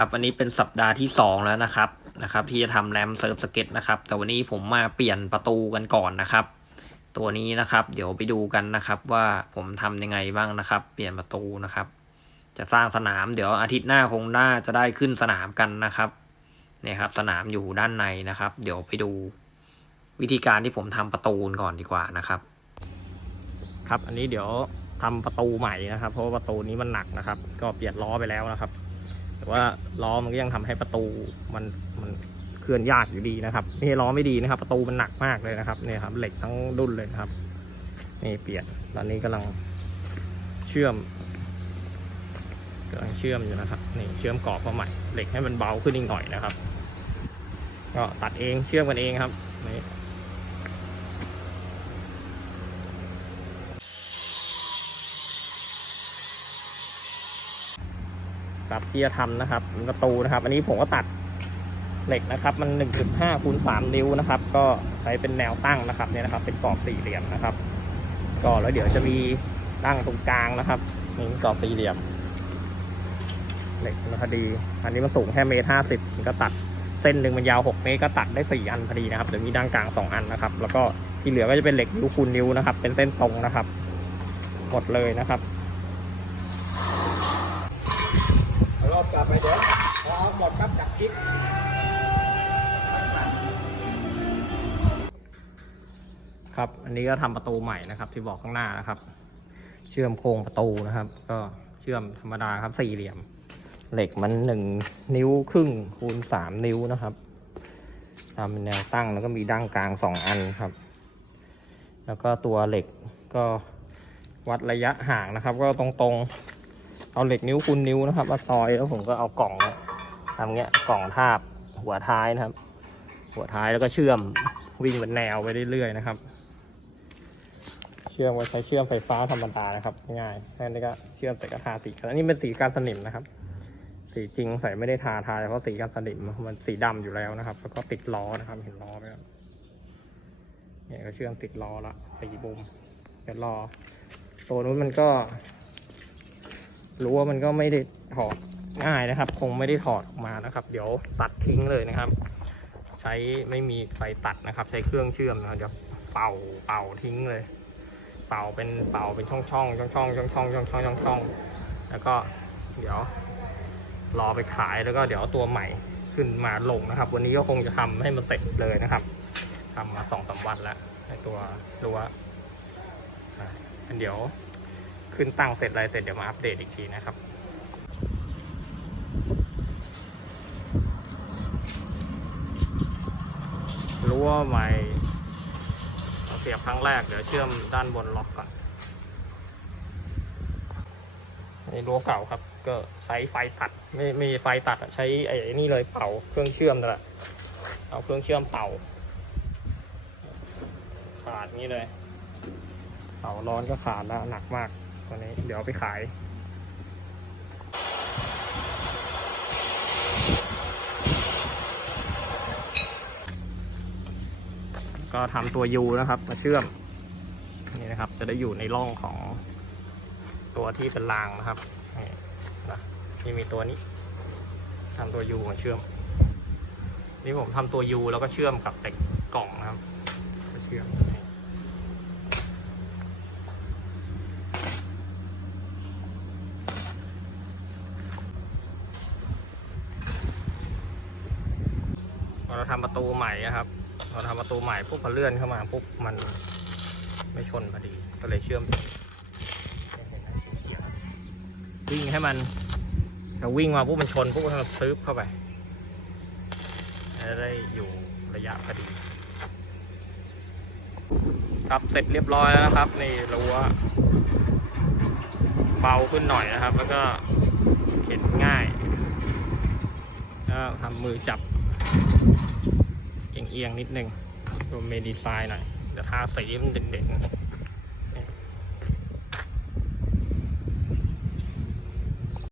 ครับวันนี้เป็นสัปดาห์ที่ 2 แล้วนะครับนะครับ ที่จะทำแรมเซิร์ฟสเก็ตนะครับ แต่วันนี้ผมมาเปลี่ยนประตูกันก่อนนะครับ ตัวนี้นะครับ เดี๋ยวไปดูกันนะครับ ว่าผมทำยังไงบ้างนะครับ เปลี่ยนประตูนะครับ จะสร้างสนามเดี๋ยวอาทิตย์หน้าคงน่าจะได้ขึ้นสนามกันนะครับเนี่ยครับ สนามอยู่ด้านในนะครับ เดี๋ยวไปดูวิธีการที่ผมทำประตูก่อนดีกว่านะครับ ครับอันนี้เดี๋ยวทำประตูใหม่นะครับ เพราะว่าประตูนี้มันหนักนะครับ ก็เปลี่ยนล้อไปแล้วนะครับ แต่ว่าล้อมันก็ยังทำให้ประตูมันมันเคลื่อนยากอยู่ดีนะครับนี่ล้อไม่ดีนะครับ ประตูมันหนักมากเลยนะครับเนี่ยครับเหล็กทั้งดุนเลยครับนี่เปลี่ยนตอนนี้กำลังเชื่อมกำลังเชื่อมอยู่นะครับนี่เชื่อมกรอบเข้าใหม่เหล็กให้มันเบาขึ้นอีกหน่อยนะครับ ก็ตัดเองเชื่อมกันเองครับนี่ ครับที่จะทำนะครับเป็นประตูนะครับ อันนี้ผมก็ตัดเหล็กนะครับ มัน 1.5คูณ3นิ้วนะครับ ก็ใช้เป็นแนวตั้งนะครับเนี่ยนะครับ เป็นกรอบสี่เหลี่ยมนะครับ ก็แล้วเดี๋ยวจะมีตั้งตรงกลางนะครับนี่กรอบสี่เหลี่ยม เหล็กมันพอดี อันนี้มันสูงแค่เมตรห้าสิบก็ตัดเส้นหนึ่งมันยาวหกเมตรก็ตัดได้สี่อันพอดีนะครับเดี๋ยวมีด้านกลางสองอันนะครับ แล้วก็ที่เหลือก็จะเป็นเหล็กนิ้วคูณนิ้วนะครับ เป็นเส้นตรงนะครับ หมดเลยนะครับ รอบ กลับไปเดี๋ยวพอเอาหมดครับจับพลิกครับ อันนี้ก็ทำประตูใหม่นะครับ ที่บอกข้างหน้านะครับ เชื่อมโครงประตูนะครับ ก็เชื่อมธรรมดาครับสี่เหลี่ยม เหล็กมันหนึ่งนิ้วครึ่งคูณสามนิ้วนะครับทำเป็นแนวตั้งแล้วก็มีดั้งกลางสองอันครับ แล้วก็ตัวเหล็กก็วัดระยะห่างนะครับ ก็ตรงๆ เอาเหล็กนิ้วคูณนิ้วนะครับมาซอยแล้วผมก็เอากล่องทำเงี้ยกล่องทาบหัวท้ายนะครับ หัวท้ายแล้วก็เชื่อมวิ่งเป็นแนวไปเรื่อยๆนะครับ เชื่อมไว้ใช้เชื่อมไฟฟ้าธรรมดานะครับ ง่ายแค่นี้ก็เชื่อมแต่ก็ทาสีอันนี้เป็นสีการสนิมนะครับ สีจริงใส่ไม่ได้ทาทาเฉพาะสีการสนิมมันสีดำอยู่แล้วนะครับ แล้วก็ติดล้อนะครับเห็นล้อไหมครับเนี่ยก็เชื่อมติดล้อละสีบุมเดี๋ยวรอตัวนู้นมันก็ รู้ว่ามันก็ไม่ได้ถอดง่ายนะครับ คงไม่ได้ถอดออกมานะครับ เดี๋ยวตัดทิ้งเลยนะครับ ใช้ไม่มีไฟตัดนะครับ ใช้เครื่องเชื่อมนะครับเดี๋ยวเป่าเป่าทิ้งเลย เป่าเป็นเป่าเป็นช่องช่องช่องช่องช่องช่องช่องช่องช่องช่องแล้วก็เดี๋ยว รอไปขายแล้วก็เดี๋ยวตัวใหม่ขึ้นมาลงนะครับ วันนี้ก็คงจะทำให้มันเสร็จเลยนะครับทำมาสองสามวันแล้วในตัวรั้วนะงั้นเดี๋ยว ขึ้นตั้งเสร็จอะไรเสร็จเดี๋ยวมาอัปเดตอีกทีนะครับรั้วใหม่เสียบครั้งแรกเดี๋ยวเชื่อมด้านบนล็อกก่อนนี่รั้วเก่าครับ ก็ใช้ไฟตัด ไม่ไม่ไฟตัดใช้ไอ้นี่เลยเป่าเครื่องเชื่อมนั่นแหละเอาเครื่องเชื่อมเป่า ขาดนี้เลยเป่าร้อนก็ขาดแล้วหนักมาก ตอนนี้เดี๋ยวเอาไปขายก็ทำตัว U นะครับ มาเชื่อมนี่นะครับ จะได้อยู่ในร่องของตัวที่เป็นรางนะครับนี่นะที่มีตัวนี้ทำตัว U มาเชื่อม นี่ผมทำตัว U แล้วก็เชื่อมกับเหล็กกล่องนะครับก็เชื่อม นี่พอเราทำประตูใหม่นะครับเราทำประตูใหม่ปุ๊บพอเลื่อนเข้ามาปุ๊บมันไม่ชนพอดี ก็เลยเชื่อมวิ่งให้มันถ้าวิ่งมาปุ๊บมันชนปุ๊บมันซึบเข้าไปจะได้อยู่ระยะพอดี ครับเสร็จเรียบร้อยแล้วนะครับนี่รั้วเบาขึ้นหน่อยนะครับ แล้วก็เข็นง่ายก็ทำมือจับ เอียงนิดนึงดูเมดีไซน์หน่อยเดี๋ยวทาสีมันเด่นๆ